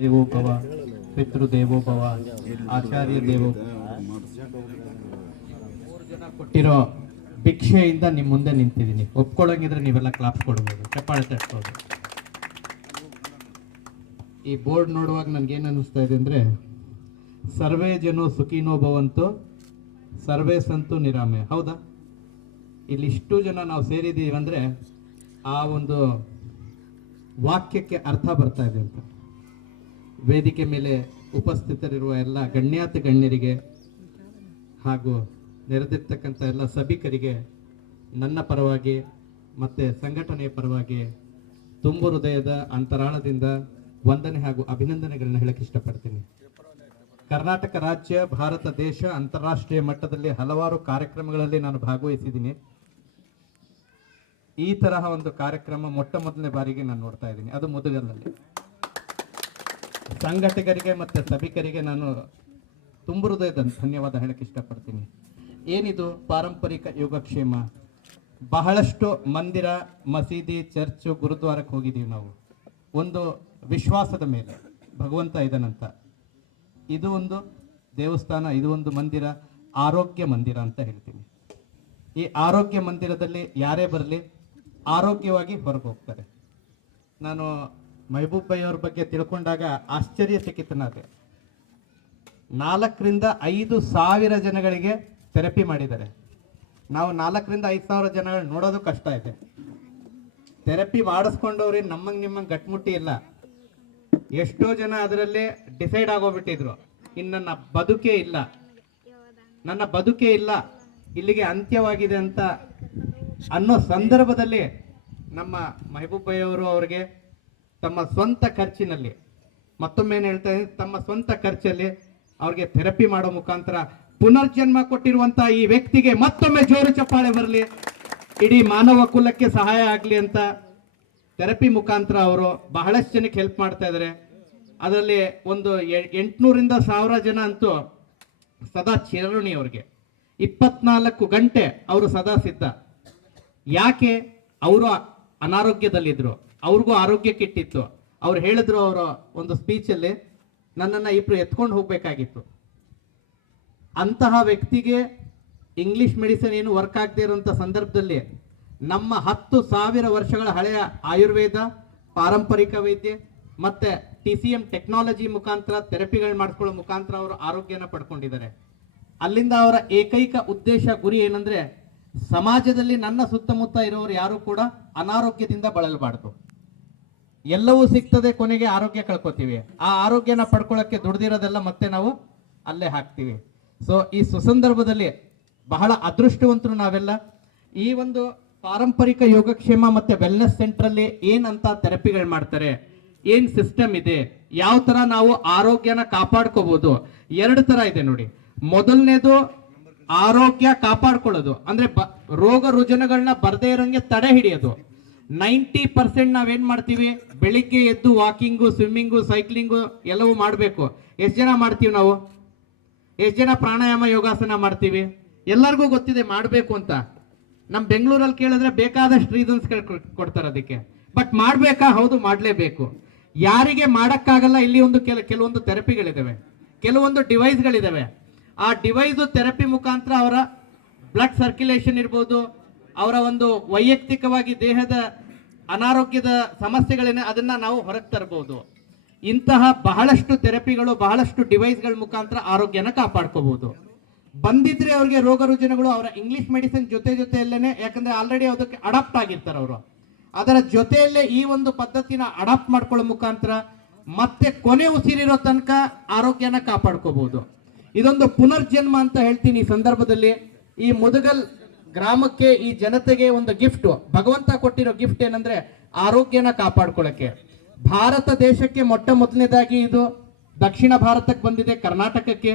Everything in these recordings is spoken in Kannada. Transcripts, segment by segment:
ದೇವೋ ಭವ, ಪಿತೃದೇವೋ ಭವ, ಆಚಾರ್ಯ ದೇವೋ ಕೊಟ್ಟಿರೋ ಭಿಕ್ಷೆಯಿಂದ ನಿಮ್ಮ ಮುಂದೆ ನಿಂತಿದ್ದೀನಿ. ಒಪ್ಕೊಳ್ಳೋಂಗಿದ್ರೆ ನೀವೆಲ್ಲ ಕ್ಲಾಪ್ಸ್ ಕೊಡ್ಬೋದು, ಚಪ್ಪಾಳೆ ತಟ್ಬೋದು. ಈ ಬೋರ್ಡ್ ನೋಡುವಾಗ ನನಗೇನು ಅನ್ನಿಸ್ತಾ ಇದೆ ಅಂದರೆ, ಸರ್ವೇ ಜನೋ ಸುಖಿನೋ ಭವಂತು ಸರ್ವೇ ಸಂತು ನಿರಾಮಯ. ಹೌದಾ? ಇಲ್ಲಿ ಇಷ್ಟು ಜನ ನಾವು ಸೇರಿದ್ದೀವಿ ಅಂದರೆ ಆ ಒಂದು ವಾಕ್ಯಕ್ಕೆ ಅರ್ಥ ಬರ್ತಾ ಇದೆ ಅಂತ. ವೇದಿಕೆ ಮೇಲೆ ಉಪಸ್ಥಿತರಿರುವ ಎಲ್ಲ ಗಣ್ಯಾತಿ ಗಣ್ಯರಿಗೆ ಹಾಗೂ ನೆರೆದಿರ್ತಕ್ಕಂಥ ಎಲ್ಲ ಸಭಿಕರಿಗೆ ನನ್ನ ಪರವಾಗಿ ಮತ್ತು ಸಂಘಟನೆಯ ಪರವಾಗಿ ತುಂಬು ಹೃದಯದ ಅಂತರಾಳದಿಂದ ವಂದನೆ ಹಾಗೂ ಅಭಿನಂದನೆಗಳನ್ನ ಹೇಳಕ್ಕೆ ಇಷ್ಟಪಡ್ತೀನಿ. ಕರ್ನಾಟಕ ರಾಜ್ಯ, ಭಾರತ ದೇಶ, ಅಂತಾರಾಷ್ಟ್ರೀಯ ಮಟ್ಟದಲ್ಲಿ ಹಲವಾರು ಕಾರ್ಯಕ್ರಮಗಳಲ್ಲಿ ನಾನು ಭಾಗವಹಿಸಿದ್ದೀನಿ. ಈ ತರಹ ಒಂದು ಕಾರ್ಯಕ್ರಮ ಮೊಟ್ಟ ಮೊದಲನೇ ಬಾರಿಗೆ ನಾನು ನೋಡ್ತಾ ಇದ್ದೀನಿ, ಅದು ಮುದಗಲ್ನಲ್ಲಿ. ಸಂಘಟಕರಿಗೆ ಮತ್ತು ಸಭಿಕರಿಗೆ ನಾನು ತುಂಬು ಹೃದಯದ ಧನ್ಯವಾದ ಹೇಳಕ್ಕೆ ಇಷ್ಟಪಡ್ತೀನಿ. ಏನಿದು ಪಾರಂಪರಿಕ ಯೋಗಕ್ಷೇಮ? ಬಹಳಷ್ಟು ಮಂದಿರ, ಮಸೀದಿ, ಚರ್ಚು, ಗುರುದ್ವಾರಕ್ಕೆ ಹೋಗಿದ್ದೀವಿ ನಾವು, ಒಂದು ವಿಶ್ವಾಸದ ಮೇಲೆ ಭಗವಂತ ಇದ್ದಾನಂತ. ಇದು ಒಂದು ದೇವಸ್ಥಾನ, ಇದು ಒಂದು ಮಂದಿರ, ಆರೋಗ್ಯ ಮಂದಿರ ಅಂತ ಹೇಳ್ತೀನಿ. ಈ ಆರೋಗ್ಯ ಮಂದಿರದಲ್ಲಿ ಯಾರೇ ಬರಲಿ ಆರೋಗ್ಯವಾಗಿ ಹೊರಗೆ ಹೋಗ್ತಾರೆ. ನಾನು ಮೆಹಬೂಬ್ ಭಾಯಿ ಅವ್ರ ಬಗ್ಗೆ ತಿಳ್ಕೊಂಡಾಗ ಆಶ್ಚರ್ಯಚಕಿತನಾದೆ. 4 ರಿಂದ 5 ಸಾವಿರ ಜನಗಳಿಗೆ ಥೆರಪಿ ಮಾಡಿದ್ದಾರೆ. ನಾವು 4 ರಿಂದ 5 ಸಾವಿರ ಜನಗಳು ನೋಡೋದು ಕಷ್ಟ ಇದೆ. ಥೆರಪಿ ಮಾಡಿಸ್ಕೊಂಡವ್ರಿ ನಮ್ಮಂಗೆ ನಿಮ್ಮಂಗೆ ಗಟ್ಮುಟ್ಟಿ ಇಲ್ಲ. ಎಷ್ಟೋ ಜನ ಅದರಲ್ಲೇ ಡಿಸೈಡ್ ಆಗೋಗ್ಬಿಟ್ಟಿದ್ರು, ಇನ್ನು ನನ್ನ ಬದುಕೇ ಇಲ್ಲ, ಇಲ್ಲಿಗೆ ಅಂತ್ಯವಾಗಿದೆ ಅಂತ ಅನ್ನೋ ಸಂದರ್ಭದಲ್ಲಿ ನಮ್ಮ ಮೆಹಬೂಬ್ ಭಾಯಿ ಅವರು ಅವರಿಗೆ ತಮ್ಮ ಸ್ವಂತ ಖರ್ಚಿನಲ್ಲಿ, ಮತ್ತೊಮ್ಮೆ ಏನು ಹೇಳ್ತಾ ಇದ್ದೀನಿ, ತಮ್ಮ ಸ್ವಂತ ಖರ್ಚಲ್ಲಿ ಅವ್ರಿಗೆ ಥೆರಪಿ ಮಾಡೋ ಮುಖಾಂತರ ಪುನರ್ಜನ್ಮ ಕೊಟ್ಟಿರುವಂತಹ ಈ ವ್ಯಕ್ತಿಗೆ ಮತ್ತೊಮ್ಮೆ ಜೋರು ಚಪ್ಪಾಳೆ ಬರಲಿ, ಇಡೀ ಮಾನವ ಕುಲಕ್ಕೆ ಸಹಾಯ ಆಗಲಿ ಅಂತ ಥೆರಪಿ ಮುಖಾಂತರ ಅವರು ಬಹಳಷ್ಟು ಜನಕ್ಕೆ ಹೆಲ್ಪ್ ಮಾಡ್ತಾ ಇದ್ದಾರೆ. ಅದರಲ್ಲಿ ಒಂದು 800 ರಿಂದ 1000 ಜನ ಅಂತೂ ಸದಾ ಚಿರಋಣಿ ಅವ್ರಿಗೆ. 24 ಗಂಟೆ ಅವರು ಸದಾ ಸಿದ್ಧ. ಯಾಕೆ? ಅವರು ಅನಾರೋಗ್ಯದಲ್ಲಿದ್ರು, ಅವ್ರಿಗೂ ಆರೋಗ್ಯ ಕೆಟ್ಟಿತ್ತು. ಅವ್ರು ಹೇಳಿದ್ರು ಅವರ ಒಂದು ಸ್ಪೀಚಲ್ಲಿ, ನನ್ನನ್ನು ಇಬ್ರು ಎತ್ಕೊಂಡು ಹೋಗ್ಬೇಕಾಗಿತ್ತು. ಅಂತಹ ವ್ಯಕ್ತಿಗೆ ಇಂಗ್ಲಿಷ್ ಮೆಡಿಸಿನ್ ಏನು ವರ್ಕ್ ಆಗದೆ ಇರುವಂಥ ಸಂದರ್ಭದಲ್ಲಿ ನಮ್ಮ 10,000 ವರ್ಷಗಳ ಹಳೆಯ ಆಯುರ್ವೇದ, ಪಾರಂಪರಿಕ ವೈದ್ಯ ಮತ್ತೆ TCM ಟೆಕ್ನಾಲಜಿ ಮುಖಾಂತರ ಥೆರಪಿಗಳು ಮಾಡಿಸ್ಕೊಳ್ಳೋ ಮುಖಾಂತರ ಅವರು ಆರೋಗ್ಯನ ಪಡ್ಕೊಂಡಿದ್ದಾರೆ. ಅಲ್ಲಿಂದ ಅವರ ಏಕೈಕ ಉದ್ದೇಶ, ಗುರಿ ಏನಂದ್ರೆ, ಸಮಾಜದಲ್ಲಿ ನನ್ನ ಸುತ್ತಮುತ್ತ ಇರೋರು ಯಾರು ಕೂಡ ಅನಾರೋಗ್ಯದಿಂದ ಬಳಲಬಾರ್ದು. ಎಲ್ಲವೂ ಸಿಗ್ತದೆ, ಕೊನೆಗೆ ಆರೋಗ್ಯ ಕಳ್ಕೊತೀವಿ. ಆ ಆರೋಗ್ಯನ ಪಡ್ಕೊಳ್ಳೋಕ್ಕೆ ದುಡ್ದಿರೋದೆಲ್ಲ ಮತ್ತೆ ನಾವು ಅಲ್ಲೇ ಹಾಕ್ತೀವಿ. ಸೊ ಈ ಸುಸಂದರ್ಭದಲ್ಲಿ ಬಹಳ ಅದೃಷ್ಟವಂತರು ನಾವೆಲ್ಲ. ಈ ಒಂದು ಪಾರಂಪರಿಕ ಯೋಗಕ್ಷೇಮ ಮತ್ತೆ ವೆಲ್ನೆಸ್ ಸೆಂಟರ್ ಅಲ್ಲಿ ಏನಂತ ಥೆರಪಿಗಳು ಮಾಡ್ತಾರೆ, ಏನ್ ಸಿಸ್ಟಮ್ ಇದೆ, ಯಾವ ತರ ನಾವು ಆರೋಗ್ಯನ ಕಾಪಾಡ್ಕೋಬಹುದು. 2 ತರ ಇದೆ ನೋಡಿ. ಮೊದಲನೇದು ಆರೋಗ್ಯ ಕಾಪಾಡ್ಕೊಳ್ಳೋದು, ಅಂದ್ರೆ ರೋಗ ರುಜಿನಗಳನ್ನ ಬರ್ದೇ ಇರೋಂಗೆ ತಡೆ ಹಿಡಿಯೋದು. 90% ನಾವೇನ್ ಮಾಡ್ತೀವಿ, ಬೆಳಿಗ್ಗೆ ಎದ್ದು ವಾಕಿಂಗು, ಸ್ವಿಮ್ಮಿಂಗು, ಸೈಕ್ಲಿಂಗು ಎಲ್ಲವೂ ಮಾಡಬೇಕು. ಎಷ್ಟು ಜನ ಮಾಡ್ತೀವಿ ನಾವು? ಎಷ್ಟು ಜನ ಪ್ರಾಣಾಯಾಮ, ಯೋಗಾಸನ ಮಾಡ್ತೀವಿ? ಎಲ್ಲರಿಗೂ ಗೊತ್ತಿದೆ ಮಾಡಬೇಕು ಅಂತ. ನಮ್ಮ ಬೆಂಗಳೂರಲ್ಲಿ ಕೇಳಿದ್ರೆ ಬೇಕಾದಷ್ಟು ರೀಸನ್ಸ್ ಕೊಡ್ತಾರೆ ಅದಕ್ಕೆ. ಬಟ್ ಮಾಡ್ಬೇಕಾ? ಹೌದು, ಮಾಡಲೇಬೇಕು. ಯಾರಿಗೆ ಮಾಡಕ್ಕಾಗಲ್ಲ, ಇಲ್ಲಿ ಒಂದು ಕೆಲವೊಂದು ಥೆರಪಿಗಳಿದಾವೆ, ಕೆಲವೊಂದು ಡಿವೈಸ್ಗಳಿದಾವೆ. ಆ ಡಿವೈಸ್ ಥೆರಪಿ ಮುಖಾಂತರ ಅವರ ಬ್ಲಡ್ ಸರ್ಕ್ಯುಲೇಷನ್ ಇರ್ಬೋದು, ಅವರ ಒಂದು ವೈಯಕ್ತಿಕವಾಗಿ ದೇಹದ ಅನಾರೋಗ್ಯದ ಸಮಸ್ಯೆಗಳೇನೆ ಅದನ್ನ ನಾವು ಹೊರಗೆ ತರಬಹುದು. ಇಂತಹ ಬಹಳಷ್ಟು ಥೆರಪಿಗಳು, ಬಹಳಷ್ಟು ಡಿವೈಸ್ಗಳ ಮುಖಾಂತರ ಆರೋಗ್ಯನ ಕಾಪಾಡ್ಕೋಬಹುದು. ಬಂದಿದ್ರೆ ಅವ್ರಿಗೆ ರೋಗ ರುಜಿನಗಳು ಅವರ ಇಂಗ್ಲಿಷ್ ಮೆಡಿಸಿನ್ ಜೊತೆಯಲ್ಲೇನೆ, ಯಾಕಂದ್ರೆ ಆಲ್ರೆಡಿ ಅದಕ್ಕೆ ಅಡಾಪ್ಟ್ ಆಗಿರ್ತಾರೆ ಅವರು. ಅದರ ಜೊತೆಯಲ್ಲೇ ಈ ಒಂದು ಪದ್ಧತಿನ ಅಡಾಪ್ಟ್ ಮಾಡ್ಕೊಳ್ಳೋ ಮುಖಾಂತರ ಮತ್ತೆ ಕೊನೆ ಉಸಿರಿರೋ ತನಕ ಆರೋಗ್ಯನ ಕಾಪಾಡ್ಕೋಬಹುದು. ಇದೊಂದು ಪುನರ್ಜನ್ಮ ಅಂತ ಹೇಳ್ತೀನಿ ಈ ಸಂದರ್ಭದಲ್ಲಿ. ಈ ಮುದಗಲ್ ಗ್ರಾಮಕ್ಕೆ, ಈ ಜನತೆಗೆ ಒಂದು ಗಿಫ್ಟ್, ಭಗವಂತ ಕೊಟ್ಟಿರೋ ಗಿಫ್ಟ್ ಏನಂದ್ರೆ ಆರೋಗ್ಯನ ಕಾಪಾಡ್ಕೊಳ್ಳಕ್ಕೆ. ಭಾರತ ದೇಶಕ್ಕೆ ಮೊಟ್ಟ ಮೊದಲನೇದಾಗಿ ಇದು ದಕ್ಷಿಣ ಭಾರತಕ್ಕೆ ಬಂದಿದೆ, ಕರ್ನಾಟಕಕ್ಕೆ.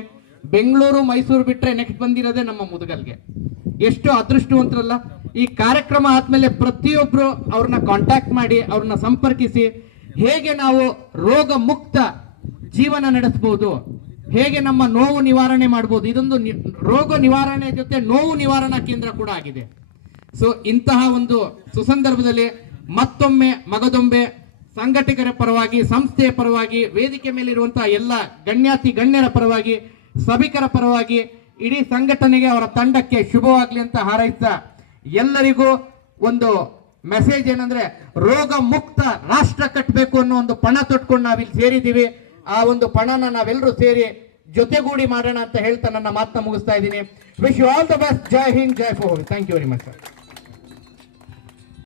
ಬೆಂಗಳೂರು, ಮೈಸೂರು ಬಿಟ್ರೆ ನೆಕ್ಸ್ಟ್ ಬಂದಿರೋದೇ ನಮ್ಮ ಮುದಗಲ್ಗೆ. ಎಷ್ಟು ಅದೃಷ್ಟವಂತರಲ್ಲ. ಈ ಕಾರ್ಯಕ್ರಮ ಆದ್ಮೇಲೆ ಪ್ರತಿಯೊಬ್ರು ಅವ್ರನ್ನ ಕಾಂಟ್ಯಾಕ್ಟ್ ಮಾಡಿ, ಅವ್ರನ್ನ ಸಂಪರ್ಕಿಸಿ, ಹೇಗೆ ನಾವು ರೋಗ ಮುಕ್ತ ಜೀವನ ನಡೆಸಬಹುದು, ಹೇಗೆ ನಮ್ಮ ನೋವು ನಿವಾರಣೆ ಮಾಡಬಹುದು. ಇದೊಂದು ರೋಗ ನಿವಾರಣೆ ಜೊತೆ ನೋವು ನಿವಾರಣಾ ಕೇಂದ್ರ ಕೂಡ ಆಗಿದೆ. ಸೊ ಇಂತಹ ಒಂದು ಸುಸಂದರ್ಭದಲ್ಲಿ ಮತ್ತೊಮ್ಮೆ ಮಗದೊಮ್ಮೆ ಸಂಘಟಕರ ಪರವಾಗಿ, ಸಂಸ್ಥೆಯ ಪರವಾಗಿ, ವೇದಿಕೆ ಮೇಲಿರುವಂತಹ ಎಲ್ಲ ಗಣ್ಯಾತಿ ಗಣ್ಯರ ಪರವಾಗಿ, ಸಭಿಕರ ಪರವಾಗಿ, ಇಡೀ ಸಂಘಟನೆಗೆ ಅವರ ತಂಡಕ್ಕೆ ಶುಭವಾಗ್ಲಿ ಅಂತ ಹಾರೈಸ್ತಾ ಎಲ್ಲರಿಗೂ ಒಂದು ಮೆಸೇಜ್ ಏನಂದ್ರೆ, ರೋಗ ಮುಕ್ತ ರಾಷ್ಟ್ರ ಕಟ್ಟಬೇಕು ಅನ್ನೋ ಒಂದು ಪಣ ತೊಟ್ಕೊಂಡು ನಾವಿಲ್ಲಿ ಸೇರಿದ್ದೀವಿ. ಆ ಒಂದು ಪಣನ ನಾವೆಲ್ಲರೂ ಸೇರಿ ಜೊತೆಗೂಡಿ ಮಾಡೋಣ ಅಂತ ಹೇಳ್ತಾ ನನ್ನ ಮಾತನ್ನ ಮುಗಿಸ್ತಾ ಇದ್ದೀನಿ. Wish you all the best. Jai Hind, Jai ಫೋರ್. Thank you very much sir.